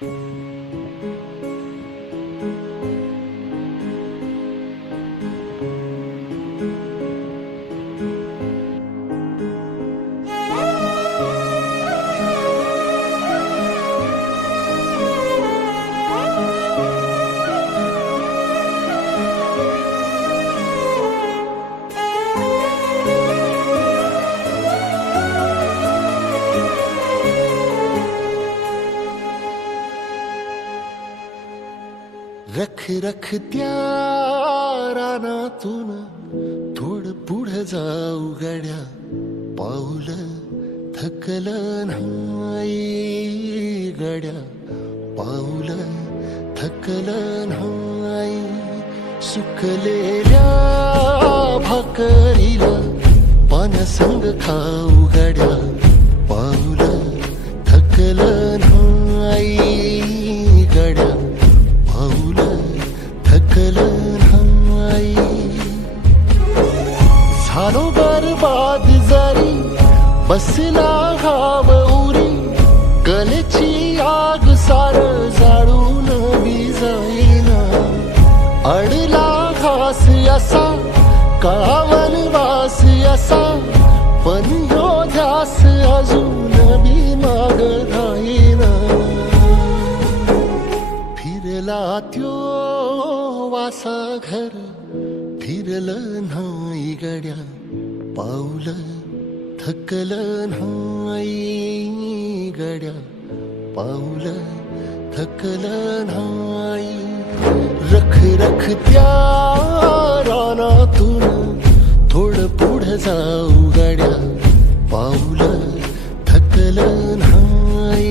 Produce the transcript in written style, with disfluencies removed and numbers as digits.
रख रख त्या रानातून थोडं पुढं जाऊ गड्या, पाऊल थकलं नाही गड्या, पाऊल थकलं नाही. सुकलेल्या भाकरीला पानसंग खाऊ गड्या, पाऊल थकलं नाही गड्या, पाऊल थकलं नाही. झालो बरबाद जरी बसला घाव उरी, कलेची आग सार जाळून विजाईना. अडला घास असा काळा वनवास असा, पण ह्यो ध्यास अजून बी माग राहीना. फिरला त्यो वासा घर फिरलं नाही गड्या, पाऊल थकलं नाही गड्या, पाऊल थकलं नाही. रख रख त्या रानातून थोडं पुढं जाऊ गड्या, पाऊल थकलं नाही.